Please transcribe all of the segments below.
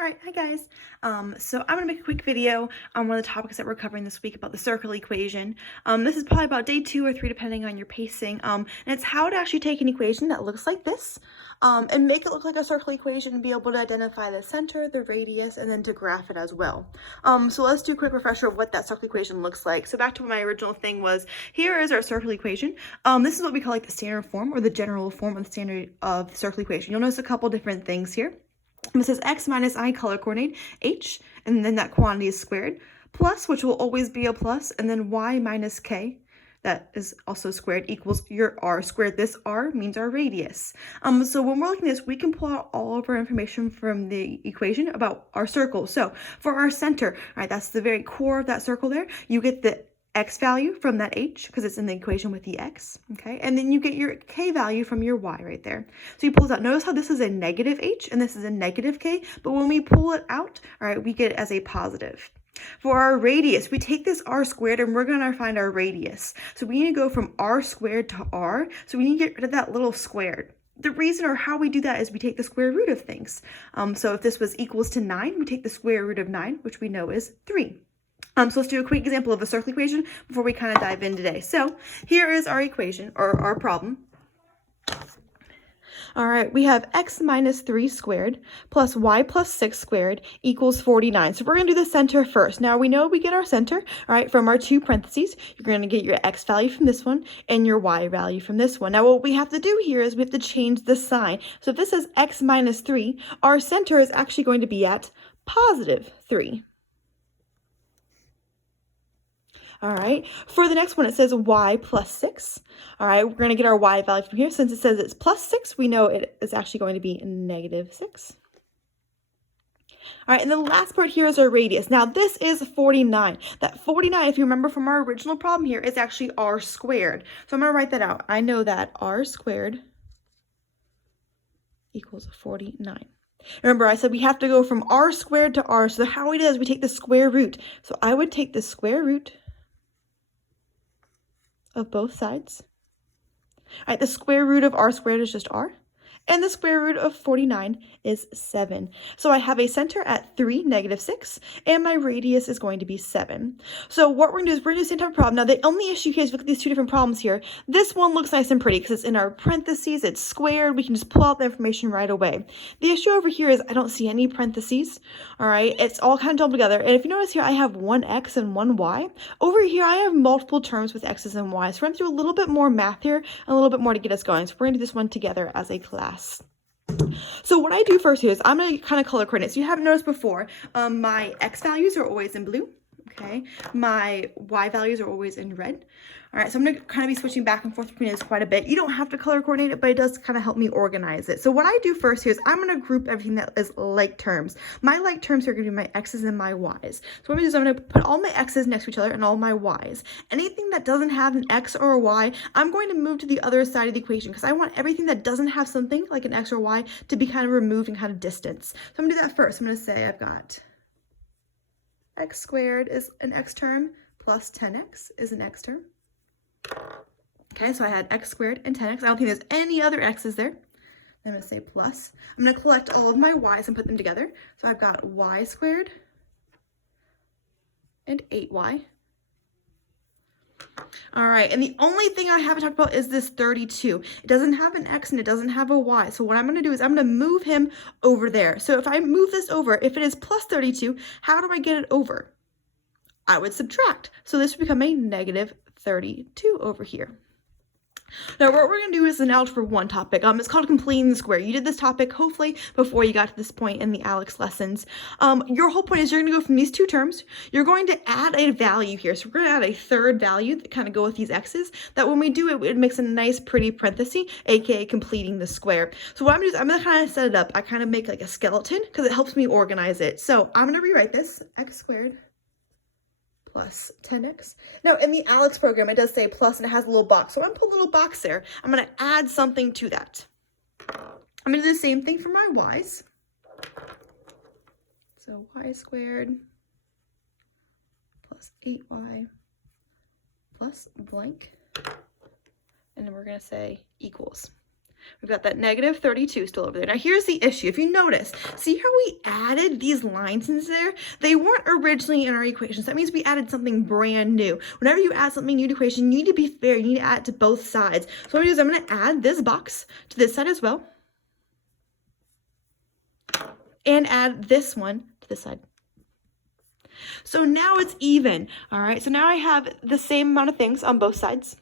All right, hi guys. So I'm gonna make a quick video on one of the topics that we're covering this week about the circle equation. This is probably about day 2 or 3, depending on your pacing. And it's how to actually take an equation that looks like this, and make it look like a circle equation and be able to identify the center, the radius, and then to graph it as well. So let's do a quick refresher of what that circle equation looks like. So back to what my original thing was, here is our circle equation. This is what we call like the standard form or the general form of the standard of the circle equation. You'll notice a couple different things here. It says x minus I color coordinate h, and then that quantity is squared, plus, which will always be a plus, and then y minus k, that is also squared, equals your r squared. This r means our radius. So when we're looking at this, we can pull out all of our information from the equation about our circle. So for our center, right, that's the very core of that circle there, you get the x value from that h because it's in the equation with the x, okay? And then you get your k value from your y right there. So you pull this out. Notice how this is a negative h and this is a negative k, but when we pull it out, all right, we get it as a positive. For our radius, we take this r squared and we're going to find our radius. So we need to go from r squared to r, so we need to get rid of that little squared. The reason or how we do that is we take the square root of things. So if this was equals to 9, we take the square root of 9, which we know is 3. So let's do a quick example of a circle equation before we kind of dive in today. So here is our equation, or our problem. All right, we have x minus 3 squared plus y plus 6 squared equals 49. So we're going to do the center first. Now we know we get our center, all right, from our two parentheses. You're going to get your x value from this one and your y value from this one. Now what we have to do here is we have to change the sign. So if this is x minus 3, our center is actually going to be at positive 3. All right, for the next one, it says y plus 6. All right, we're going to get our y value from here. Since it says it's plus 6, we know it is actually going to be negative 6. All right, and the last part here is our radius. Now, this is 49. That 49, if you remember from our original problem here, is actually r squared. So I'm going to write that out. I know that r squared equals 49. Remember, I said we have to go from r squared to r. So how we do is we take the square root. So I would take the square root of both sides. All right, the square root of r squared is just r, and the square root of 49 is 7. So I have a center at 3, negative 6, and my radius is going to be 7. So what we're going to do is we're going to do the same type of problem. Now, the only issue here is look at these two different problems here. This one looks nice and pretty because it's in our parentheses, it's squared, we can just pull out the information right away. The issue over here is I don't see any parentheses, all right? It's all kind of jumbled together, and if you notice here, I have one x and one y. Over here, I have multiple terms with x's and y's, so we're going to do a little bit more math here, and a little bit more to get us going. So we're going to do this one together as a class. So what I do first here is I'm going to kind of color coordinate. So you haven't noticed before, my x values are always in blue. Okay, my y values are always in red. All right, so I'm going to kind of be switching back and forth between this quite a bit. You don't have to color coordinate it, but it does kind of help me organize it. So what I do first here is I'm going to group everything that is like terms. My like terms are going to be my x's and my y's. So what I'm going to do is I'm going to put all my x's next to each other and all my y's. Anything that doesn't have an x or a y, I'm going to move to the other side of the equation because I want everything that doesn't have something like an x or y to be kind of removed and kind of distance. So I'm going to do that first. I'm going to say I've got x squared is an x term plus 10x is an x term. Okay, so I had x squared and 10x. I don't think there's any other x's there. I'm going to say plus. I'm going to collect all of my y's and put them together. So I've got y squared and 8y. All right, and the only thing I haven't talked about is this 32. It doesn't have an x and it doesn't have a y. So what I'm going to do is I'm going to move him over there. So if I move this over, if it is plus 32, how do I get it over? I would subtract. So this would become a negative 32 over here. Now what we're going to do is an Algebra 1 topic. It's called completing the square. You did this topic hopefully before you got to this point in the ALEKS lessons. Your whole point is you're going to go from these two terms. You're going to add a value here. So we're going to add a third value that kind of go with these x's. That when we do it, it makes a nice pretty parenthesis, aka completing the square. So what I'm going to do is I'm going to kind of set it up. I kind of make like a skeleton because it helps me organize it. So I'm going to rewrite this x squared plus 10x. Now, in the ALEKS program, it does say plus and it has a little box. So I'm going to put a little box there. I'm going to add something to that. I'm going to do the same thing for my y's. So y squared plus 8y plus blank. And then we're going to say equals. We've got that negative 32 still over there. Now here's the issue. If you notice, see how we added these lines into there? They weren't originally in our equations. That means we added something brand new. Whenever you add something new to equation, you need to be fair. You need to add it to both sides. So what I'm going to do is I'm going to add this box to this side as well. And add this one to this side. So now it's even. All right, so now I have the same amount of things on both sides.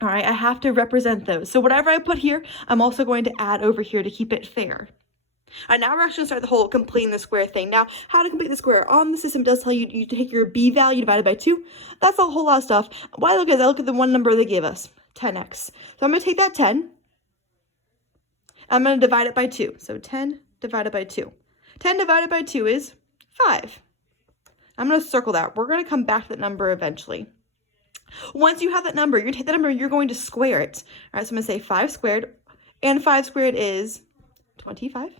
All right, I have to represent those. So whatever I put here, I'm also going to add over here to keep it fair. All right, now we're actually going to start the whole completing the square thing. Now, how to complete the square on the system does tell you you take your b value divided by 2. That's a whole lot of stuff. Why I look at is I look at the one number they gave us, 10x. So I'm going to take that 10. I'm going to divide it by 2. So 10 divided by 2. 10 divided by 2 is 5. I'm going to circle that. We're going to come back to that number eventually. Once you have that number, you're going to take that number, you're going to square it. All right, so I'm going to say 5 squared, and 5 squared is 25.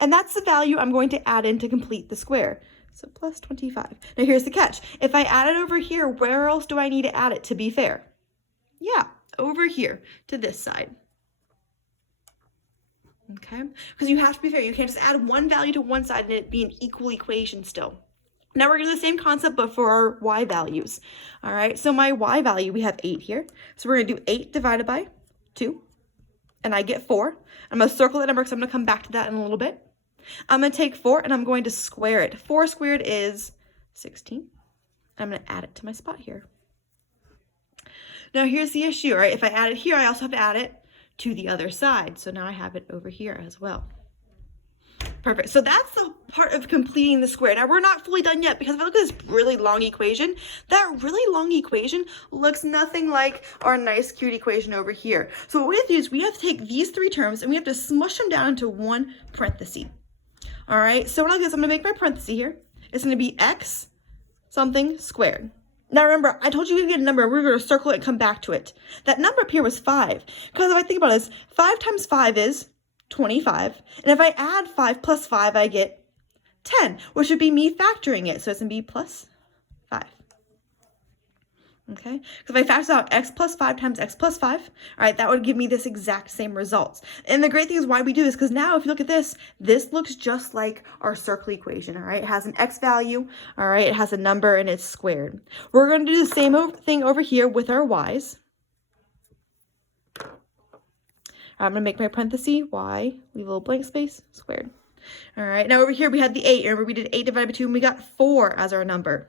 And that's the value I'm going to add in to complete the square. So plus 25. Now here's the catch. If I add it over here, where else do I need to add it to be fair? Yeah, over here to this side. Okay, because you have to be fair. You can't just add one value to one side and it be an equal equation still. Now we're going to do the same concept, but for our y values. All right, so my y value, we have 8 here. So we're going to do 8 divided by 2, and I get 4. I'm going to circle that number because I'm going to come back to that in a little bit. I'm going to take 4, and I'm going to square it. 4 squared is 16. I'm going to add it to my spot here. Now here's the issue, right? If I add it here, I also have to add it to the other side. So now I have it over here as well. Perfect. So that's the part of completing the square. Now we're not fully done yet because if I look at this really long equation, that really long equation looks nothing like our nice cute equation over here. So what we have to do is we have to take these 3 terms and we have to smush them down into one parenthesis. All right. So what I'll do is I'm going to make my parenthesis here. It's going to be x something squared. Now remember, I told you we get a number and we're going to circle it and come back to it. That number up here was 5. Because if I think about this, 5 times 5 is 25. And if I add 5 plus 5, I get 10, which would be me factoring it. So it's going to be plus 5. Okay? So if I factor out x plus 5 times x plus 5, all right, that would give me this exact same results. And the great thing is why we do this, because now if you look at this, this looks just like our circle equation, all right? It has an x value, all right? It has a number and it's squared. We're going to do the same thing over here with our y's. I'm going to make my parenthesis, y, leave a little blank space, squared. All right, now over here we had the 8. Remember we did 8 divided by 2 and we got 4 as our number.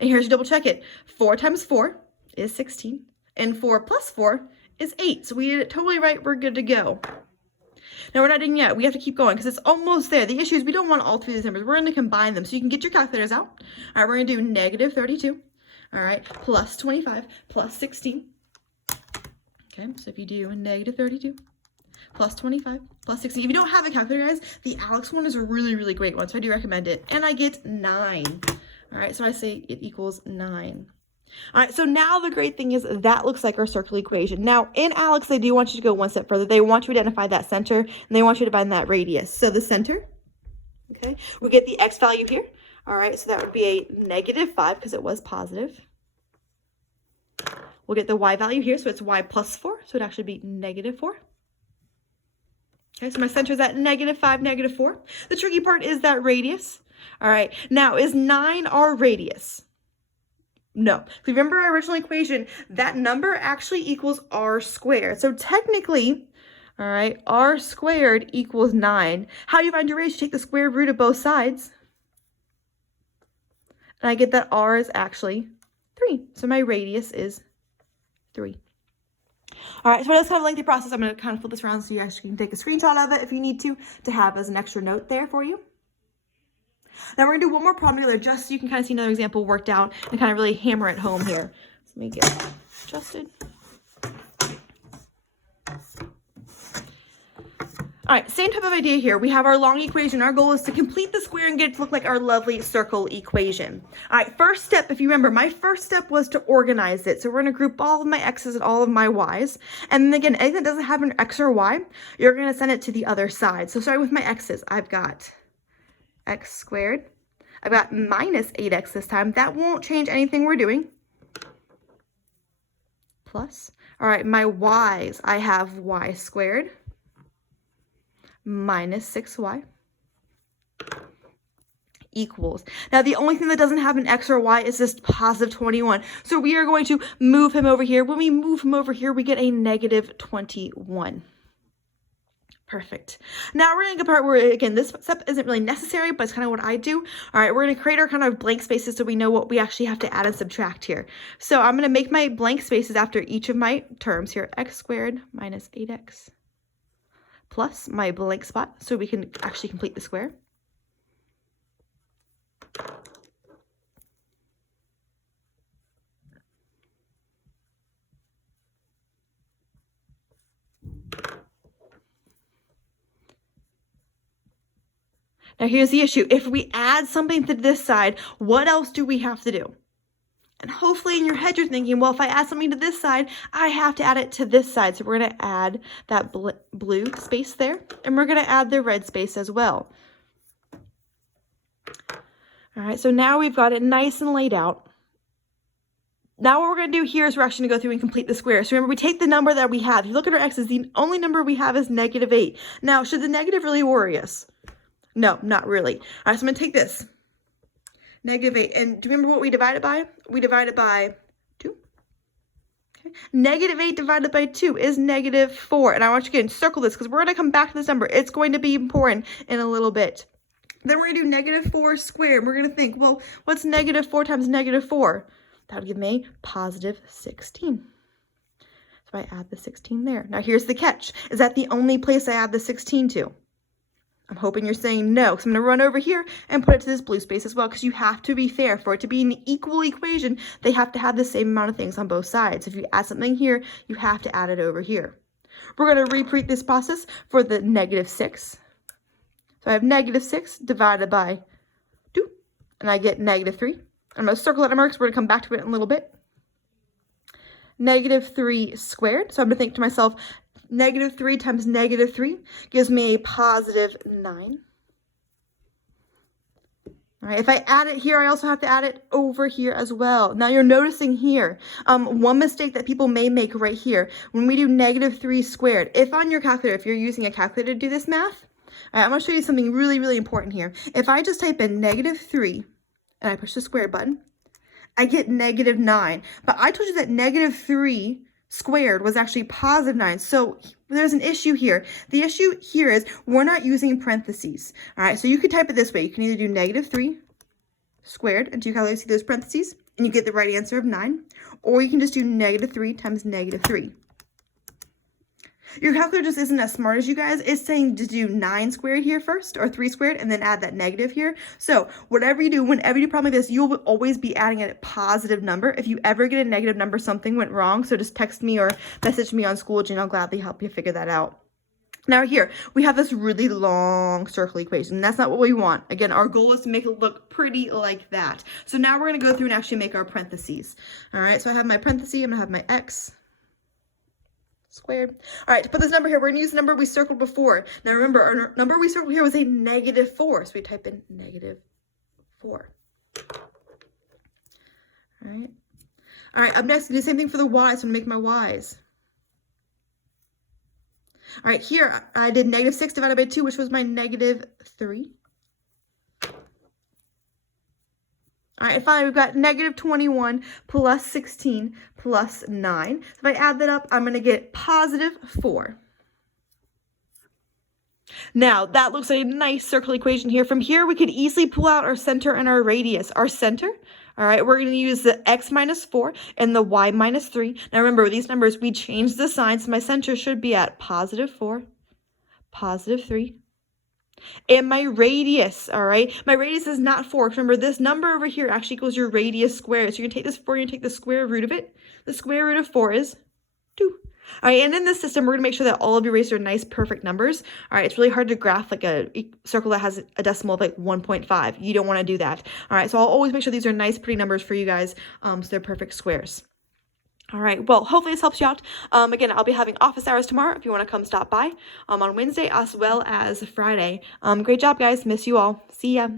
And here's to double check it. 4 times 4 is 16. And 4 plus 4 is 8. So we did it totally right. We're good to go. Now we're not done yet. We have to keep going because it's almost there. The issue is we don't want all 3 of these numbers. We're going to combine them. So you can get your calculators out. All right, we're going to do negative 32. All right, plus 25 plus 16. Okay, so if you do negative 32 plus 25 plus 16. If you don't have a calculator, guys, the Alex one is a really, really great one. So I do recommend it. And I get 9. All right, so I say it equals 9. All right, so now the great thing is that looks like our circle equation. Now, in Alex, they do want you to go one step further. They want you to identify that center, and they want you to find that radius. So the center, okay, we get the x value here. All right, so that would be a negative 5 because it was positive. We'll get the y value here, so it's y plus 4, so it'd actually be negative 4. Okay, so my center is at negative 5, negative 4. The tricky part is that radius. All right, now is 9 our radius? No. If you remember our original equation, that number actually equals r squared. So technically, all right, r squared equals 9. How do you find your radius? You take the square root of both sides. And I get that r is actually 3. So my radius is 3. All right, so that's kind of a lengthy process. I'm going to kind of flip this around so you actually can take a screenshot of it if you need to have as an extra note there for you. Now we're going to do one more problem together just so you can kind of see another example worked out and kind of really hammer it home here. So let me get that adjusted. All right, same type of idea here. We have our long equation. Our goal is to complete the square and get it to look like our lovely circle equation. All right, first step, if you remember, my first step was to organize it. So we're going to group all of my x's and all of my y's. And then again, anything that doesn't have an x or y, you're going to send it to the other side. So starting with my x's, I've got x squared. I've got minus 8x this time. That won't change anything we're doing. plus. All right, my y's, I have y squared minus 6y equals. Now, the only thing that doesn't have an x or y is this positive 21. So we are going to move him over here. When we move him over here, we get a negative 21. Perfect. Now we're going to get a part where, again, this step isn't really necessary, but it's kind of what I do. All right, we're going to create our kind of blank spaces so we know what we actually have to add and subtract here. So I'm going to make my blank spaces after each of my terms here. X squared minus 8x plus my blank spot so we can actually complete the square. Now here's the issue. If we add something to this side, what else do we have to do? And hopefully in your head you're thinking, well, if I add something to this side, I have to add it to this side. So we're going to add that blue space there, and we're going to add the red space as well. All right, so now we've got it nice and laid out. Now what we're going to do here is we're actually going to go through and complete the square. So remember, we take the number that we have. If you look at our x's, the only number we have is negative 8. Now, should the negative really worry us? No, not really. All right, so I'm going to take this. Negative 8. And do you remember what we divided by? We divided by 2. Okay. Negative 8 divided by 2 is negative 4. And I want you to circle this because we're going to come back to this number. It's going to be important in a little bit. Then we're going to do negative 4 squared. We're going to think, well, what's negative 4 times negative 4? That would give me positive 16. So I add the 16 there. Now here's the catch. Is that the only place I add the 16 to? I'm hoping you're saying no, because I'm going to run over here and put it to this blue space as well, because you have to be fair. For it to be an equal equation, they have to have the same amount of things on both sides. If you add something here, you have to add it over here. We're going to repeat this process for the negative 6. So I have negative 6 divided by 2, and I get negative 3. I'm going to circle that marks. We're going to come back to it in a little bit. Negative 3 squared. So I'm going to think to myself, negative 3 times negative 3 gives me a positive 9. All right, if I add it here, I also have to add it over here as well. Now you're noticing here, one mistake that people may make right here, when we do negative 3 squared, if on your calculator, if you're using a calculator to do this math, all right, I'm going to show you something really, really important here. If I just type in negative 3 and I push the square button, I get negative 9. But I told you that negative 3 squared was actually positive 9. So there's an issue here. The issue here is we're not using parentheses. All right, so you could type it this way. You can either do negative 3 squared into your calculator, see those parentheses, and you get the right answer of 9. Or you can just do negative 3 times negative 3. Your calculator just isn't as smart as you guys. It's saying to do 9 squared here first, or 3 squared, and then add that negative here. So whatever you do, whenever you do a problem like this, you'll always be adding a positive number. If you ever get a negative number, something went wrong. So just text me or message me on Schoology, and I'll gladly help you figure that out. Now here, we have this really long circle equation. That's not what we want. Again, our goal is to make it look pretty like that. So now we're going to go through and actually make our parentheses. All right, so I have my parentheses. I'm going to have my x squared. All right, to put this number here, we're going to use the number we circled before. Now remember, our number we circled here was a negative 4. So we type in negative 4. All right. All right, up next, do the same thing for the y's. So I'm going to make my y's. All right, here I did negative 6 divided by 2, which was my negative 3. All right, and finally, we've got negative 21 plus 16 plus 9. So if I add that up, I'm going to get positive 4. Now, that looks like a nice circle equation here. From here, we could easily pull out our center and our radius. Our center, all right, we're going to use the x minus 4 and the y minus 3. Now, remember, with these numbers, we changed the sign, so my center should be at positive 4, positive 3. And my radius, all right, my radius is not 4. Remember, this number over here actually equals your radius squared. So you're going to take this 4, you're going to take the square root of it. The square root of 4 is 2. All right, and in this system, we're going to make sure that all of your radiuses are nice, perfect numbers. All right, it's really hard to graph like a circle that has a decimal of like 1.5. You don't want to do that. All right, so I'll always make sure these are nice, pretty numbers for you guys, so they're perfect squares. All right, well, hopefully this helps you out. Again, I'll be having office hours tomorrow if you want to come stop by on Wednesday as well as Friday. Great job, guys. Miss you all. See ya.